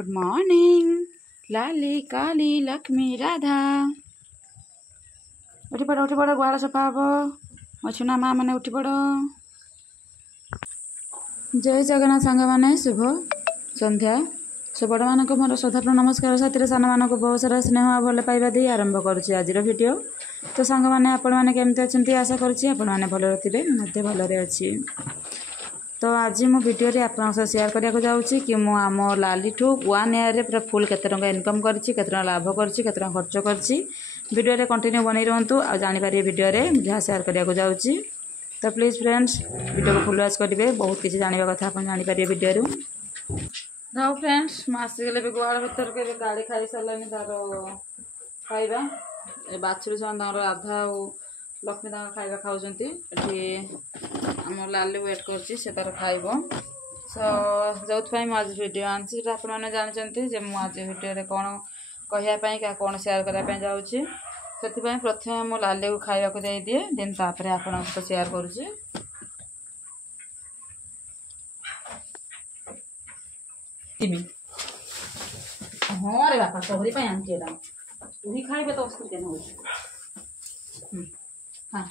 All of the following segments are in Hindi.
गुड मॉर्निंग लाली काली लक्ष्मी राधा उठी पड़ गुआल सफा हम मो छुना माँ मैंने उठी पड़। जय जगन्नाथ सांग मैंने शुभ संध्या। सो बड़ मान मोर श्रद्धापूर्ण नमस्कार साथी सान मान बहुत सारा स्नेह भल पाइबा दे आरंभ करुच्ची आज वीडियो। तो सांग मैंने आपण मैंने केमती अच्छा आशा करुच्ची आपण मैंने भल थे मध्य भलरे अच्छी। तो आज मो वीडियो रे आपन से शेयर करिया को जाउची कि मो आम लाली ठू 1 ईयर रे पूरा फुल केते टंका इनकम करची केते टंका लाभ करची केते टंका खर्च करची वीडियो रे कंटिन्यू बनै रहंतु आ जानि पारे वीडियो रे जहाँ शेयर करिया को जाउची। तो प्लीज फ्रेंड्स वीडियो को फुल वॉच करिवे बहुत किसी जानिबा कथा आपन जानि पारे वीडियो रे। जाओ फ्रेंड्स मासी गेले भी गुआल भीतर के गाड़ी खाई सरलानी तारो खाइबा ए बाछुरी सन तार आधा लक्ष्मी तार खाइबा खाउजंती एठी आम लाली वेट करछि से तार खाइब। सो जोथपाई मु आज वीडियो आनछि आपण माने जानचंती जे मु आज वीडियो रे कोन कहिया पई का कोन शेयर करिया पई जाउछि सेति पई प्रथमे मु लाली को खाइबा को देई दिए देन तापरे आपण को शेयर करूछि। तिमी हाँ रे बापा तोहरी पई आनछि एदा तू ही खाइबे तो असुर केन होछि। हाँ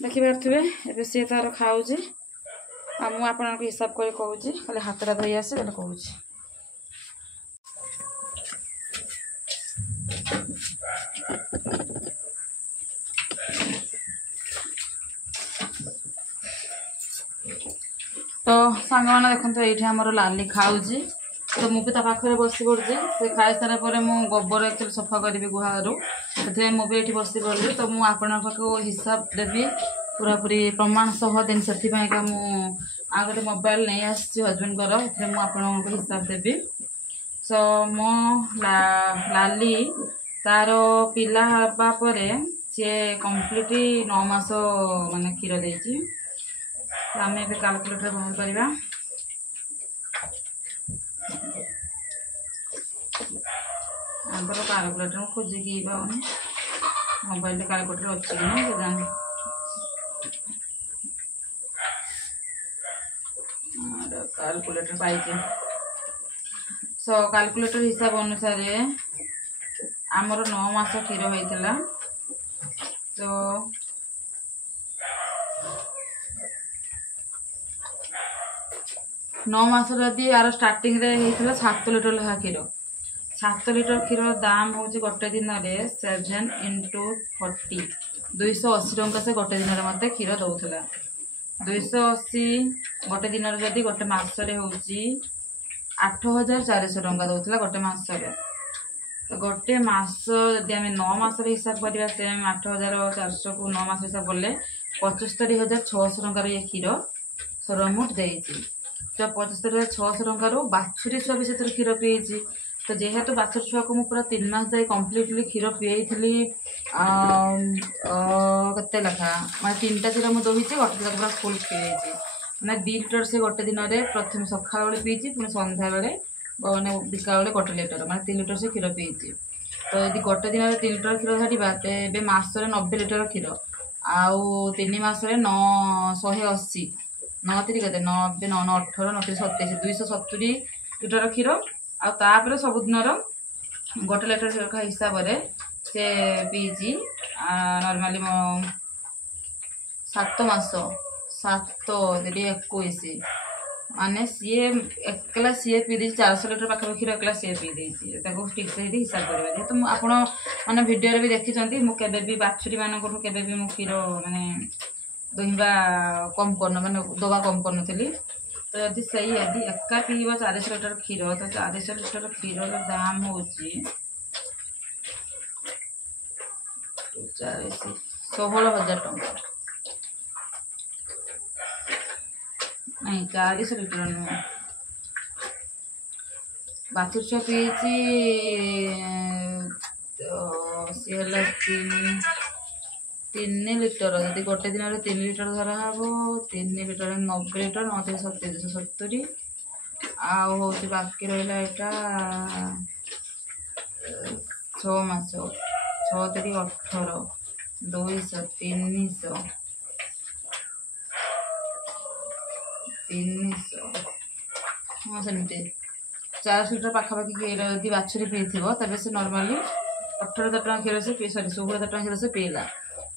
देखि पारे एबे सी तार खाऊँ आ मु आपन हिसाब कर कहूँ खाली हाथटा धोई आसे गले कहूँ। तो सांग मैंने देखो ये आमर लाली खाऊँ तो मुझे पाखे बसी पड़ी से खाई सारा पर मु गोबर एक्चुअली सफा करी गुहारू से मुझे ये बसी पड़ी। तो मुझे आपको हिसाब देवी पूरा पूरी प्रमाण सह दिन से गोटे मोबाइल नहीं आसी हजबैंड मुझे हिसाब देवी। सो मो लाली तार पिला हवा पर सी कम्प्लीटली 9 मास माने क्षीर देती। आम ए कैलकुलेटर बाहर करवा आगर कैलकुलेटर खोजिकी मोबाइल कैलकुलेटर अच्छी कि जान कैलकुलेटर पाई। सो कैलकुलेटर हिसाब अनुसार आमर 9 मास क्षीर होता। तो 9 मास जदि यार स्टार्टिंग रे होता 7 लिटर लेखा क्षीर 7 लिटर क्षीर दाम हूँ गोटे दिन में 7 × 40 280 टंका से गोटे दिन में मत क्षीर दौला 280 गोटे दिन जदि गोटे मसरे हूँ 8400 टंका दौला गोटे मसरे। तो गोटे मास जदि आम 9 मास हिसाब करवा सेम 8400 को 9 मास हिसाब कले 75600 टंकार ये क्षीर सरमुट देती। तो 75600 टंकार बाछुरी छुआ भी से क्षीर पीछे। तो जेहेतु बाछुरी छुआ को पूरा 3 मास जाए कम्प्लीटली क्षीर पीई थी केते लेखा मैं 3टा क्षीर मुझे दोही गोटे पूरा फुल पीई मैंने 2 लिटर से गोटे दिन में प्रथम सकाल बेले पीछी पुणी सन्ध्या बेले मैंने बिका बेले 1 लिटर मैंने 3 लिटर से क्षीर पीछी। तो यदि गोटे दिन में 3 लिटर क्षीर धरवा तो मसरे 90 लिटर क्षीर आउ 3 मासरे 180 9 3 के 90 9 18 9 27 270 लिटर क्षीर आउे सबुदिन गोटे लिटर हिसाब से पीजी नॉर्मली मो 7 मास 7 21 माने सी एकला सी पी दी 400 लिटर पाखे क्षीर एकला सी पी देती ठीक से हिसाब करवा। तो आपण मैंने वीडियो भी देखी मुझे बाछुरी मानक क्षीर माने दुहिबा कम कर माने दवा कम कर। तो यदि सही यदि एका पीब 400 लिटर क्षीर तो 400 लिटर क्षीर दाम हूँ 16,000 टंका नहीं 400 लिटर नुह बाछुरी छुआ पीछी सी 3 लिटर यदि गोटे दिन में 3 लिटर धरा हम 3 लिटर 90 लिटर 90 270 आउ हूँ बाकी रहा यहाँ 6 मास 6 3 18 200 300 300 हाँ सेमती 400 लीटर पाखापाखि क्षीर यदि बाछुरी पीथ्व तेज से नॉर्मली 18,000 टଙ୍କା क्षीर से पी सॉरी 16,000 टଙ୍କା क्षीर से पीला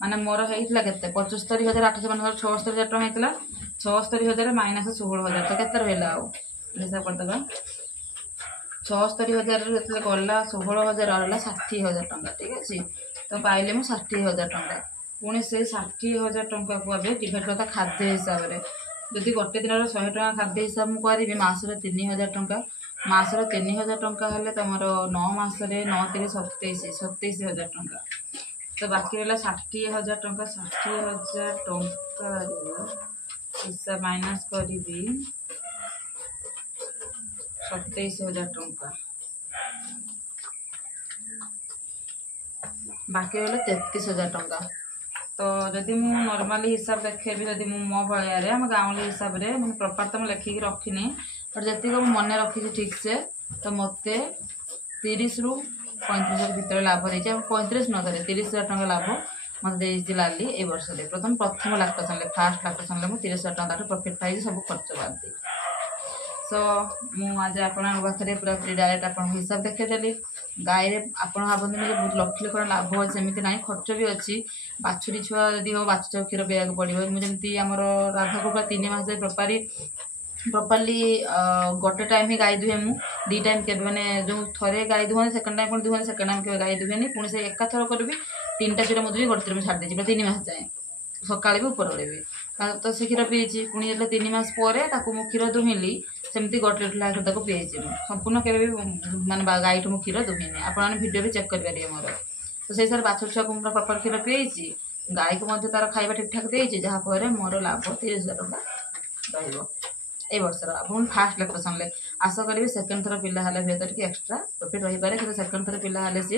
माने मोर होता के 75,876 टଙ୍କା होता 76,000 माइनस 16,000 तो केते रहा हिसाब करदे 76,000 जो गला 16,000 रहा 60,000 टଙ୍କା ठीक अच्छे तो पाइले मुझे 60,000 टଙ୍କା पुणी से 60,000 टଙ୍କା को अब डिवाइड करता खाद्य हिसाब से जदि गोटे दिन 100 टଙ୍କା खाद्य हिसाब मुझे करी मसर 3,000 टଙ୍କା मसर 3,000 टଙ୍କା हेल्ले तुम 9 मसरे 9 3 27,000 टଙ୍କା तो बाकी रहा 60,000 टଙ୍କା 60,000 टଙ୍କା हिसाब माइनस करी 27,000 टଙ୍କା बाकी रहा 33,000 टଙ୍କା तो जदि मु नॉर्मली हिसाब देखे भी जदि मो भाई आम गाँवली हिसाब से मैं प्रॉपर तो मुझे लिखिक रखनी बट जी मन रखी ठीक से तो मत 30 रु 35 भर लाभ देती 35 न धरे 30,000 टଙ୍କା लाभ मत लाली ए वर्ष प्रथम लाक्टेशन फास्ट लाक्टेशन मुझे 30,000 टଙ୍କା प्रॉफिट पाई सब खर्च बादी सो मुझे आपरे पूरा पूरी डायरेक्ट आप हिसाब देखेदेली गाय आप भावती बहुत लक्ष लक्ष लाभ अच्छे सेमती ना खर्च भी अच्छी बाछुरी छुआ जदि हो बाछुरी क्षीर पीवाक पड़ो मुझे आम राधा को पूरा 3 मास प्रॉपर्ली गोटे टाइम ही गाय दुहे मु 2 टाइम के मैंने जो थे गाय दुहे सेकेंड टाइम पुणी दुहे सेकेंड टाइम के गाय दुहेनी पुणी से एकाथर कर भी 3टा क्षीर मुझे गोटे थर छाड़ देती 3 मास जाए सका भी ऊपर भी तो से क्षीर पीछे पुणी जो 3 मास पर मु क्षीर दुहिली सेमती गोटे लिटर पीछे संपूर्ण के माने गायठू मु क्षीर दुहिनी आपने भिडियो भी चेक करेंगे मोर तो से बाछुरी छुआ को प्रॉपर क्षीर पीछे गाय को तार खाଇବା ठीक ठाक देती जहाँफल मोर लाभ 30,000 टଙ୍କା ए वर्ष पुणी फास्ट लाक्टेशन आशा करी सेकेंड थर पिला भर कि एक्सट्रा प्रॉफिट रही पारे कि सेकेंड थर पिला सी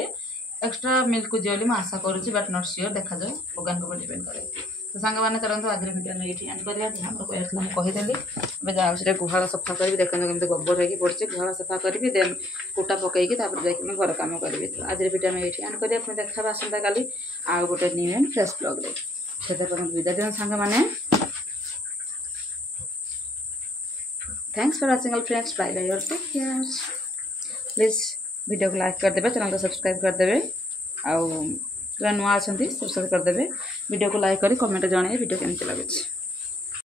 एक्सट्रा मिल्क को जी आशा करुँच बट नॉट श्योर देखा जाए भगवान को डिपेंड करे तो सांग मैंने चलते आज भिडियो ये एंड करा कहीदेली जाऊँ गुहाल सफा करी देखते केमती गोबर होगी पड़ी गुहाल सफा करी देन कुटा पकईकी जाकि घर कम करी तो आज भिडियो ये एंड करिए पुणी देखा आसंता काली आउ गोटे न्यू एंड फ्रेश ब्लॉग से विदा दिन सांग मैंने thanks for watching all friends bye bye और टेक केयर प्लीज वीडियो को लाइक करदे चैनल को सब्सक्राइब करदे आउ नुआ अच्छा सब्सक्राइब करदे वीडियो को लाइक करी कमेंट जन वीडियो केमती लगे।